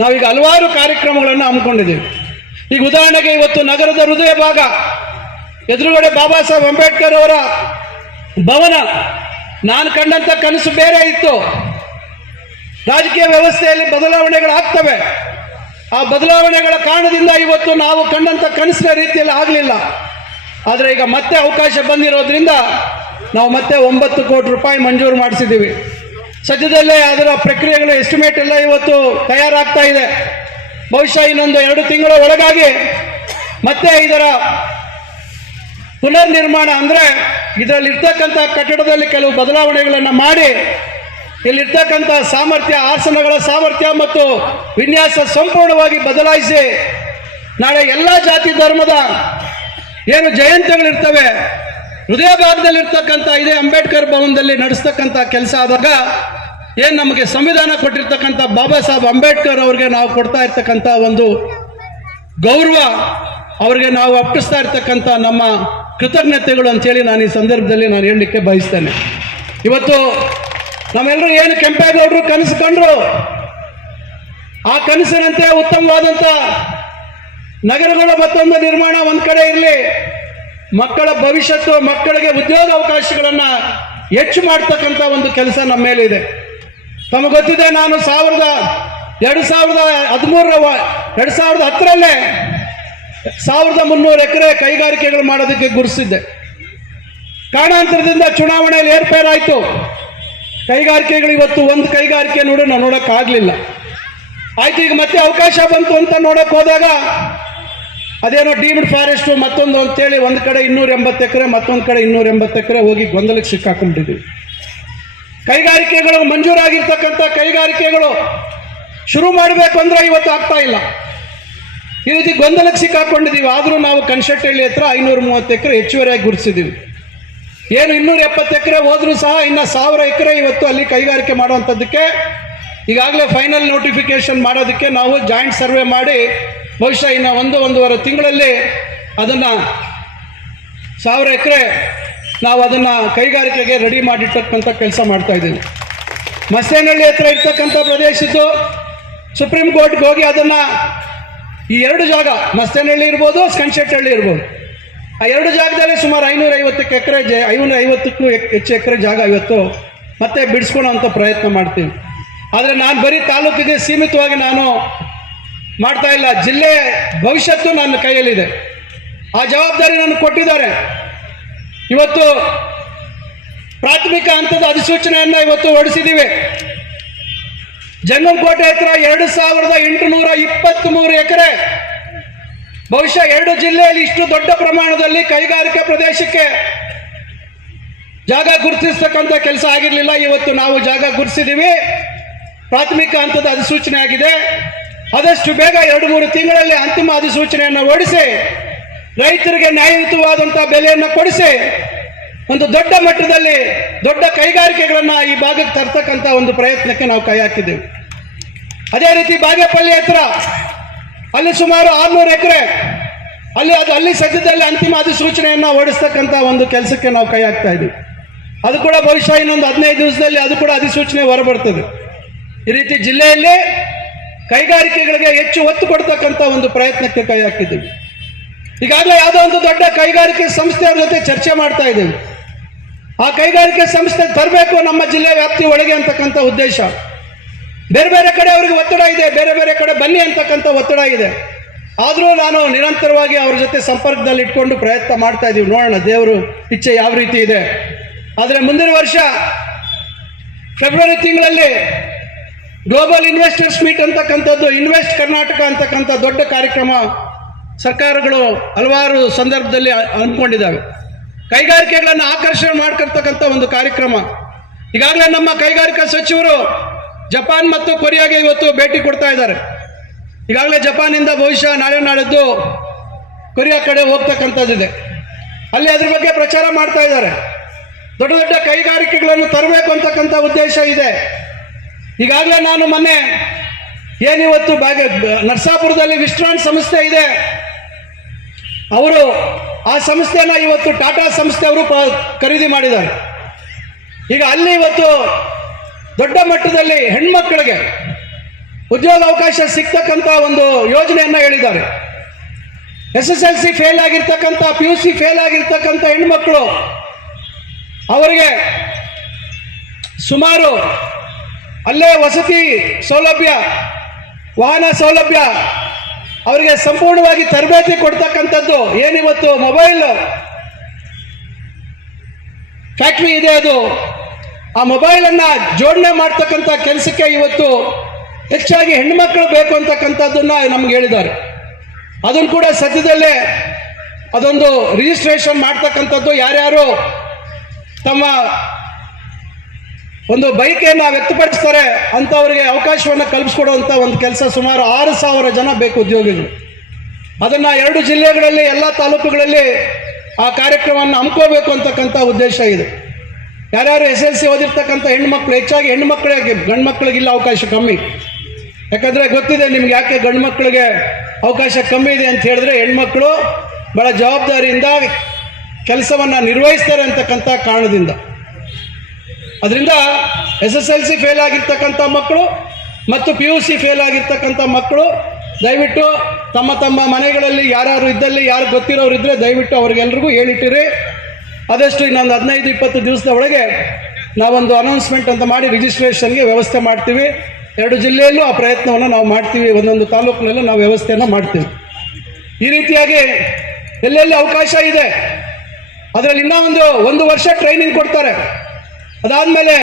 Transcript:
ನಾವೀಗ ಹಲವಾರು ಕಾರ್ಯಕ್ರಮಗಳನ್ನು ಹಮ್ಮಿಕೊಂಡಿದ್ದೀವಿ. ಈಗ ಉದಾಹರಣೆಗೆ ಇವತ್ತು ನಗರದ ಹೃದಯ ಭಾಗ, ಎದುರುಗಡೆ ಬಾಬಾ ಸಾಹೇಬ್ ಅಂಬೇಡ್ಕರ್ ಅವರ ಭವನ. ನಾನು ಕಂಡಂಥ ಕನಸು ಬೇರೆ ಇತ್ತು. ರಾಜಕೀಯ ವ್ಯವಸ್ಥೆಯಲ್ಲಿ ಬದಲಾವಣೆಗಳಾಗ್ತವೆ ಆ ಬದಲಾವಣೆಗಳ ಕಾರಣದಿಂದ ಇವತ್ತು ನಾವು ಕಂಡಂಥ ಕನಸಿನ ರೀತಿಯಲ್ಲಿ ಆಗಲಿಲ್ಲ. ಆದರೆ ಈಗ ಮತ್ತೆ ಅವಕಾಶ ಬಂದಿರೋದ್ರಿಂದ ನಾವು ಮತ್ತೆ ಒಂಬತ್ತು ಕೋಟಿ ರೂಪಾಯಿ ಮಂಜೂರು ಮಾಡಿಸಿದ್ದೀವಿ. ಸದ್ಯದಲ್ಲೇ ಅದರ ಪ್ರಕ್ರಿಯೆಗಳು ಎಸ್ಟಿಮೇಟ್ ಎಲ್ಲ ಇವತ್ತು ತಯಾರಾಗ್ತಾ ಇದೆ. ಬಹುಶಃ ಇನ್ನೊಂದು ಎರಡು ತಿಂಗಳ ಒಳಗಾಗಿ ಮತ್ತೆ ಇದರ ಪುನರ್ ನಿರ್ಮಾಣ ಅಂದರೆ ಇದರಲ್ಲಿ ಇರ್ತಕ್ಕಂಥ ಕಟ್ಟಡದಲ್ಲಿ ಕೆಲವು ಬದಲಾವಣೆಗಳನ್ನು ಮಾಡಿ, ಇಲ್ಲಿರ್ತಕ್ಕಂಥ ಸಾಮರ್ಥ್ಯ, ಆಸನಗಳ ಸಾಮರ್ಥ್ಯ ಮತ್ತು ವಿನ್ಯಾಸ ಸಂಪೂರ್ಣವಾಗಿ ಬದಲಾಯಿಸಿ ನಾಳೆ ಎಲ್ಲ ಜಾತಿ ಧರ್ಮದ ಏನು ಜಯಂತಿಗಳಿರ್ತವೆ ಹೃದಯ ಭಾಗದಲ್ಲಿರ್ತಕ್ಕಂಥ ಇದೇ ಅಂಬೇಡ್ಕರ್ ಭವನದಲ್ಲಿ ನಡೆಸ್ತಕ್ಕಂಥ ಕೆಲಸ ಆದಾಗ ಏನು ನಮಗೆ ಸಂವಿಧಾನ ಕೊಟ್ಟಿರ್ತಕ್ಕಂಥ ಬಾಬಾ ಸಾಹೇಬ್ ಅಂಬೇಡ್ಕರ್ ಅವ್ರಿಗೆ ನಾವು ಕೊಡ್ತಾ ಇರ್ತಕ್ಕಂಥ ಒಂದು ಗೌರವ ಅವರಿಗೆ ನಾವು ಅರ್ಪಿಸ್ತಾ ಇರ್ತಕ್ಕಂಥ ನಮ್ಮ ಕೃತಜ್ಞತೆಗಳು ಅಂತೇಳಿ ನಾನು ಈ ಸಂದರ್ಭದಲ್ಲಿ ನಾನು ಹೇಳಲಿಕ್ಕೆ ಬಯಸ್ತೇನೆ. ಇವತ್ತು ನಮ್ಮೆಲ್ಲರೂ ಏನು ಕೆಂಪೇಗೌಡರು ಕನಸು ಕಂಡ್ರು? ಆ ಕನಸಿನಂತೆ ಉತ್ತಮವಾದಂಥ ನಗರಗಳ ಮತ್ತೊಂದು ನಿರ್ಮಾಣ ಒಂದು ಕಡೆ ಇರಲಿ. ಮಕ್ಕಳ ಭವಿಷ್ಯತ್ತು, ಮಕ್ಕಳಿಗೆ ಉದ್ಯೋಗ ಅವಕಾಶಗಳನ್ನು ಹೆಚ್ಚು ಮಾಡ್ತಕ್ಕಂಥ ಒಂದು ಕೆಲಸ ನಮ್ಮ ಮೇಲೆ ಇದೆ. ತಮಗೆ ಗೊತ್ತಿದೆ, ನಾನು ಸಾವಿರದ, ಎರಡು ಸಾವಿರದ ಹದಿಮೂರರ ಎರಡು ಸಾವಿರದ ಹತ್ತರಲ್ಲೇ ಸಾವಿರದ ಮುನ್ನೂರು ಎಕರೆ ಕೈಗಾರಿಕೆಗಳು ಮಾಡೋದಕ್ಕೆ ಗುರುಸಿದ್ದೆ ಕಾರಣಾಂತರದಿಂದ ಚುನಾವಣೆಯಲ್ಲಿ ಏರ್ಪೇರಾಯಿತು ಕೈಗಾರಿಕೆಗಳು ಇವತ್ತು ಒಂದು ಕೈಗಾರಿಕೆ ನೋಡಿ ನಾನು ನೋಡೋಕ್ಕಾಗಲಿಲ್ಲ. ಆಯ್ತು, ಈಗ ಮತ್ತೆ ಅವಕಾಶ ಬಂತು ಅಂತ ನೋಡೋಕ್ಕೆ ಹೋದಾಗ ಅದೇನೋ ಡೀಮ್ಡ್ ಫಾರೆಸ್ಟ್ ಮತ್ತೊಂದು ಅಂತೇಳಿ ಒಂದು ಕಡೆ ಇನ್ನೂರ ಎಂಬತ್ತು ಎಕರೆ, ಮತ್ತೊಂದು ಕಡೆ ಇನ್ನೂರ ಎಂಬತ್ತು ಎಕರೆ ಹೋಗಿ ಗೊಂದಲಕ್ಕೆ ಸಿಕ್ಕಾಕೊಂಡಿದ್ವಿ. ಕೈಗಾರಿಕೆಗಳು ಮಂಜೂರಾಗಿರ್ತಕ್ಕಂಥ ಕೈಗಾರಿಕೆಗಳು ಶುರು ಮಾಡಬೇಕು ಅಂದ್ರೆ ಇವತ್ತು ಆಗ್ತಾ ಇಲ್ಲ. ಈ ರೀತಿ ಗೊಂದಲಕ್ಕೆ ಸಿಕ್ಕಾಕೊಂಡಿದ್ದೀವಿ. ಆದರೂ ನಾವು ಕನ್ಸಟ್ಟಳ್ಳಿ ಹತ್ರ ಐನೂರ ಮೂವತ್ತು ಎಕರೆ ಹೆಚ್ಚುವರಿಯಾಗಿ ಗುರುತಿಸಿದ್ದೀವಿ. ಏನು ಇನ್ನೂರ ಎಪ್ಪತ್ತು ಎಕರೆ ಹೋದ್ರೂ ಸಹ ಇನ್ನು ಸಾವಿರ ಎಕರೆ ಇವತ್ತು ಅಲ್ಲಿ ಕೈಗಾರಿಕೆ ಮಾಡುವಂಥದ್ದಕ್ಕೆ ಈಗಾಗಲೇ ಫೈನಲ್ ನೋಟಿಫಿಕೇಶನ್ ಮಾಡೋದಕ್ಕೆ ನಾವು ಜಾಯಿಂಟ್ ಸರ್ವೆ ಮಾಡಿ ಬಹುಶಃ ಇನ್ನು ಒಂದು ಒಂದೂವರೆ ತಿಂಗಳಲ್ಲಿ ಅದನ್ನು ಸಾವಿರ ಎಕರೆ ನಾವು ಅದನ್ನು ಕೈಗಾರಿಕೆಗೆ ರೆಡಿ ಮಾಡಿರ್ತಕ್ಕಂಥ ಕೆಲಸ ಮಾಡ್ತಾ ಇದ್ದೀವಿ. ಮಸ್ತೇನಹಳ್ಳಿ ಹತ್ರ ಇರ್ತಕ್ಕಂಥ ಪ್ರದೇಶದ್ದು ಸುಪ್ರೀಂ ಕೋರ್ಟ್ಗೆ ಹೋಗಿ ಅದನ್ನು ಈ ಎರಡು ಜಾಗ ಮಸ್ತೇನಹಳ್ಳಿ ಇರ್ಬೋದು ಸ್ಕನ್ಶೆಟ್ಟಹಳ್ಳಿ ಇರ್ಬೋದು. ಆ ಎರಡು ಜಾಗದಲ್ಲಿ ಸುಮಾರು ಐನೂರ ಐವತ್ತಕ್ಕೆ ಎಕರೆ ಜ ಐನೂರ ಐವತ್ತಕ್ಕೂ ಹೆಚ್ಚು ಎಕರೆ ಜಾಗ ಇವತ್ತು ಮತ್ತೆ ಬಿಡಿಸ್ಕೊಳ್ಳೋಂಥ ಪ್ರಯತ್ನ ಮಾಡ್ತೀನಿ ಆದರೆ ನಾನು ಬರೀ ತಾಲೂಕಿಗೆ ಸೀಮಿತವಾಗಿ ನಾನು ಮಾಡ್ತಾ ಇಲ್ಲ. ಜಿಲ್ಲೆ ಭವಿಷ್ಯತ್ತು ನನ್ನ ಕೈಯಲ್ಲಿದೆ. ಆ ಜವಾಬ್ದಾರಿ ನನಗೆ ಕೊಟ್ಟಿದ್ದಾರೆ. ಇವತ್ತು ಪ್ರಾಥಮಿಕ ಹಂತದ ಅಧಿಸೂಚನೆಯನ್ನು ಇವತ್ತು ಹೊರಡಿಸಿದ್ದೀವಿ ಜಂಗಮಕೋಟೆ ಹತ್ರ ಎರಡು ಸಾವಿರದ ಎಂಟುನೂರ ಇಪ್ಪತ್ತ್ಮೂರು ಎಕರೆ ಬಹುಶಃ ಎರಡು ಜಿಲ್ಲೆಯಲ್ಲಿ ಇಷ್ಟು ದೊಡ್ಡ ಪ್ರಮಾಣದಲ್ಲಿ ಕೈಗಾರಿಕಾ ಪ್ರದೇಶಕ್ಕೆ ಜಾಗ ಗುರುತಿಸ್ತಕ್ಕಂಥ ಕೆಲಸ ಆಗಿರಲಿಲ್ಲ. ಇವತ್ತು ನಾವು ಜಾಗ ಗುರುತಿಸಿದ್ದೀವಿ ಪ್ರಾಥಮಿಕ ಹಂತದ ಅಧಿಸೂಚನೆ ಆಗಿದೆ. ಆದಷ್ಟು ಬೇಗ ಎರಡು ಮೂರು ತಿಂಗಳಲ್ಲಿ ಅಂತಿಮ ಅಧಿಸೂಚನೆಯನ್ನು ಹೊರಡಿಸಿ, ರೈತರಿಗೆ ನ್ಯಾಯಯುತವಾದಂಥ ಬೆಲೆಯನ್ನು ಕೊಡಿಸಿ, ಒಂದು ದೊಡ್ಡ ಮಟ್ಟದಲ್ಲಿ ದೊಡ್ಡ ಕೈಗಾರಿಕೆಗಳನ್ನು ಈ ಭಾಗಕ್ಕೆ ತರ್ತಕ್ಕಂಥ ಒಂದು ಪ್ರಯತ್ನಕ್ಕೆ ನಾವು ಕೈ ಹಾಕಿದ್ದೇವೆ. ಅದೇ ರೀತಿ ಬಾಗೇಪಲ್ಲಿ ಹತ್ರ ಅಲ್ಲಿ ಸುಮಾರು ಆರ್ನೂರು ಎಕರೆ, ಅಲ್ಲಿ ಅದು ಅಲ್ಲಿ ಸದ್ಯದಲ್ಲಿ ಅಂತಿಮ ಅಧಿಸೂಚನೆಯನ್ನು ಹೊರಡಿಸ್ತಕ್ಕಂಥ ಒಂದು ಕೆಲಸಕ್ಕೆ ನಾವು ಕೈ ಹಾಕ್ತಾ ಇದ್ದೀವಿ. ಅದು ಕೂಡ ಬಹುಶಃ ಇನ್ನೊಂದು ಹದಿನೈದು ದಿವಸದಲ್ಲಿ ಅದು ಕೂಡ ಅಧಿಸೂಚನೆ ಹೊರಬರ್ತದೆ. ಈ ರೀತಿ ಜಿಲ್ಲೆಯಲ್ಲಿ ಕೈಗಾರಿಕೆಗಳಿಗೆ ಹೆಚ್ಚು ಒತ್ತು ಕೊಡ್ತಕ್ಕಂಥ ಒಂದು ಪ್ರಯತ್ನಕ್ಕೆ ಕೈ ಹಾಕಿದ್ದೀವಿ. ಈಗಾಗಲೇ ಯಾವುದೋ ಒಂದು ದೊಡ್ಡ ಕೈಗಾರಿಕೆ ಸಂಸ್ಥೆಯವ್ರ ಜೊತೆ ಚರ್ಚೆ ಮಾಡ್ತಾ ಇದ್ದೀವಿ. ಆ ಕೈಗಾರಿಕೆ ಸಂಸ್ಥೆ ತರಬೇಕು ನಮ್ಮ ಜಿಲ್ಲೆ ವ್ಯಾಪ್ತಿ ಒಳಗೆ ಅಂತಕ್ಕಂಥ ಉದ್ದೇಶ. ಬೇರೆ ಬೇರೆ ಕಡೆ ಅವರಿಗೆ ಒತ್ತಡ ಇದೆ, ಬೇರೆ ಬೇರೆ ಕಡೆ ಬನ್ನಿ ಅಂತಕ್ಕಂಥ ಒತ್ತಡ ಇದೆ. ಆದರೂ ನಾನು ನಿರಂತರವಾಗಿ ಅವ್ರ ಜೊತೆ ಸಂಪರ್ಕದಲ್ಲಿ ಇಟ್ಕೊಂಡು ಪ್ರಯತ್ನ ಮಾಡ್ತಾ ಇದ್ದೀವಿ. ನೋಡೋಣ, ದೇವರು ಇಚ್ಛೆ ಯಾವ ರೀತಿ ಇದೆ. ಆದರೆ ಮುಂದಿನ ವರ್ಷ, ಫೆಬ್ರವರಿ ತಿಂಗಳಲ್ಲಿ ಗ್ಲೋಬಲ್ ಇನ್ವೆಸ್ಟರ್ಸ್ ಮೀಟ್ ಅಂತಕ್ಕಂಥದ್ದು ಇನ್ವೆಸ್ಟ್ ಕರ್ನಾಟಕ ಅಂತಕ್ಕಂಥ ದೊಡ್ಡ ಕಾರ್ಯಕ್ರಮ ಸರ್ಕಾರಗಳು ಹಲವಾರು ಸಂದರ್ಭದಲ್ಲಿ ಅಂದ್ಕೊಂಡಿದ್ದಾವೆ ಕೈಗಾರಿಕೆಗಳನ್ನು ಆಕರ್ಷಣೆ ಮಾಡ್ಕೊಳ್ತಕ್ಕಂಥ ಒಂದು ಕಾರ್ಯಕ್ರಮ. ಈಗಾಗಲೇ ನಮ್ಮ ಕೈಗಾರಿಕಾ ಸಚಿವರು ಜಪಾನ್ ಮತ್ತು ಕೊರಿಯಾಗೆ ಇವತ್ತು ಭೇಟಿ ಕೊಡ್ತಾ ಇದ್ದಾರೆ. ಈಗಾಗಲೇ ಜಪಾನಿಂದ ಬಹುಶಃ ನಾಳೆ ನಾಡಿದ್ದು ಕೊರಿಯಾ ಕಡೆ ಹೋಗ್ತಕ್ಕಂಥದ್ದಿದೆ ಅಲ್ಲಿ ಅದ್ರ ಬಗ್ಗೆ ಪ್ರಚಾರ ಮಾಡ್ತಾ ಇದ್ದಾರೆ. ದೊಡ್ಡ ದೊಡ್ಡ ಕೈಗಾರಿಕೆಗಳನ್ನು ತರಬೇಕು ಅಂತಕ್ಕಂಥ ಉದ್ದೇಶ ಇದೆ. ಈಗಾಗಲೇ ನಾನು ಮೊನ್ನೆ ಏನಿವತ್ತು ಬಾಗ ನರ್ಸಾಪುರದಲ್ಲಿ ವಿಸ್ಟ್ರಾನ್ ಸಂಸ್ಥೆ ಇದೆ. ಅವರು ಆ ಸಂಸ್ಥೆನ ಇವತ್ತು ಟಾಟಾ ಸಂಸ್ಥೆ ಅವರು ಖರೀದಿ ಮಾಡಿದ್ದಾರೆ. ಈಗ ಅಲ್ಲಿ ಇವತ್ತು ದೊಡ್ಡ ಮಟ್ಟದಲ್ಲಿ ಹೆಣ್ಮಕ್ಕಳಿಗೆ ಉದ್ಯೋಗ ಅವಕಾಶ ಸಿಗ್ತಕ್ಕಂಥ ಒಂದು ಯೋಜನೆಯನ್ನು ಹೇಳಿದ್ದಾರೆ. S S L C fail ಆಗಿರ್ತಕ್ಕಂಥ ಪಿ ಯು ಸಿ ಫೇಲ್ ಆಗಿರ್ತಕ್ಕಂಥ ಹೆಣ್ಮಕ್ಳು ಅವರಿಗೆ ಸುಮಾರು ಅಲ್ಲೇ ವಸತಿ ಸೌಲಭ್ಯ, ವಾಹನ ಸೌಲಭ್ಯ ಅವರಿಗೆ ಸಂಪೂರ್ಣವಾಗಿ ತರಬೇತಿ ಕೊಡ್ತಕ್ಕಂಥದ್ದು ಏನಿವತ್ತು ಮೊಬೈಲ್ ಫ್ಯಾಕ್ಟ್ರಿ ಇದೆ ಅದು. ಆ ಮೊಬೈಲ್ ಅನ್ನ ಜೋಡಣೆ ಮಾಡ್ತಕ್ಕಂಥ ಕೆಲಸಕ್ಕೆ ಇವತ್ತು ಹೆಚ್ಚಾಗಿ ಹೆಣ್ಮಕ್ಳು ಬೇಕು ಅಂತಕ್ಕಂಥದ್ದನ್ನು ನಮ್ಗೆ ಹೇಳಿದ್ದಾರೆ. ಅದನ್ನು ಕೂಡ ಸದ್ಯದಲ್ಲೇ ಅದೊಂದು ರಿಜಿಸ್ಟ್ರೇಷನ್ ಮಾಡ್ತಕ್ಕಂಥದ್ದು ಯಾರ್ಯಾರು ತಮ್ಮ ಒಂದು ಬಯಕೆಯನ್ನು ವ್ಯಕ್ತಪಡಿಸ್ತಾರೆ ಅಂಥವ್ರಿಗೆ ಅವಕಾಶವನ್ನು ಕಲ್ಪಿಸ್ಕೊಡುವಂಥ ಒಂದು ಕೆಲಸ ಸುಮಾರು ಆರು ಸಾವಿರ ಜನ ಬೇಕು ಉದ್ಯೋಗಿಗಳು. ಅದನ್ನ ಎರಡು ಜಿಲ್ಲೆಗಳಲ್ಲಿ, ಎಲ್ಲ ತಾಲೂಕುಗಳಲ್ಲಿ ಆ ಕಾರ್ಯಕ್ರಮವನ್ನು ಹಮ್ಕೋಬೇಕು ಅಂತಕ್ಕಂಥ ಉದ್ದೇಶ ಇದೆ. ಯಾರ್ಯಾರು ಎಸ್ ಎಲ್ ಸಿ ಓದಿರ್ತಕ್ಕಂಥ ಹೆಣ್ಮಕ್ಳು, ಹೆಚ್ಚಾಗಿ ಹೆಣ್ಮಕ್ಳಿಗೆ ಗಂಡು ಮಕ್ಕಳಿಗಿಲ್ಲ ಅವಕಾಶ ಕಮ್ಮಿ. ಯಾಕಂದ್ರೆ ಗೊತ್ತಿದೆ ನಿಮ್ಗೆ ಯಾಕೆ ಗಂಡು ಮಕ್ಕಳಿಗೆ ಅವಕಾಶ ಕಮ್ಮಿ ಇದೆ ಅಂತ ಹೇಳಿದ್ರೆ ಹೆಣ್ಮಕ್ಳು ಬಹಳ ಜವಾಬ್ದಾರಿಯಿಂದ ಕೆಲಸವನ್ನು ನಿರ್ವಹಿಸ್ತಾರೆ ಅಂತಕ್ಕಂಥ ಕಾರಣದಿಂದ. ಅದರಿಂದ S S L C fail ಆಗಿರ್ತಕ್ಕಂಥ ಮಕ್ಕಳು ಮತ್ತು ಪಿ ಯು ಸಿ ಫೇಲ್ ಆಗಿರ್ತಕ್ಕಂಥ ಮಕ್ಕಳು, ದಯವಿಟ್ಟು ತಮ್ಮ ತಮ್ಮ ಮನೆಗಳಲ್ಲಿ ಯಾರ್ಯಾರು ಇದ್ದಲ್ಲಿ, ಯಾರು ಗೊತ್ತಿರೋರು ಇದ್ದರೆ ದಯವಿಟ್ಟು ಅವ್ರಿಗೆಲ್ರಿಗೂ ಹೇಳಿಟ್ಟಿರಿ. ಆದಷ್ಟು ಇನ್ನೊಂದು ಹದಿನೈದು, ಇಪ್ಪತ್ತು ದಿವಸದ ಒಳಗೆ ನಾವೊಂದು ಅನೌನ್ಸ್ಮೆಂಟ್ ಅಂತ ಮಾಡಿ ರಿಜಿಸ್ಟ್ರೇಷನ್ಗೆ ವ್ಯವಸ್ಥೆ ಮಾಡ್ತೀವಿ. ಎರಡು ಜಿಲ್ಲೆಯಲ್ಲೂ ಆ ಪ್ರಯತ್ನವನ್ನು ನಾವು ಮಾಡ್ತೀವಿ. ಒಂದೊಂದು ತಾಲೂಕಿನಲ್ಲೂ ನಾವು ವ್ಯವಸ್ಥೆಯನ್ನು ಮಾಡ್ತೀವಿ. ಈ ರೀತಿಯಾಗಿ ಎಲ್ಲೆಲ್ಲಿ ಅವಕಾಶ ಇದೆ, ಅದರಲ್ಲಿ ಇನ್ನೂ ಒಂದು ಒಂದು ವರ್ಷ ಟ್ರೈನಿಂಗ್ ಕೊಡ್ತಾರೆ. ಅದಾದಮೇಲೆ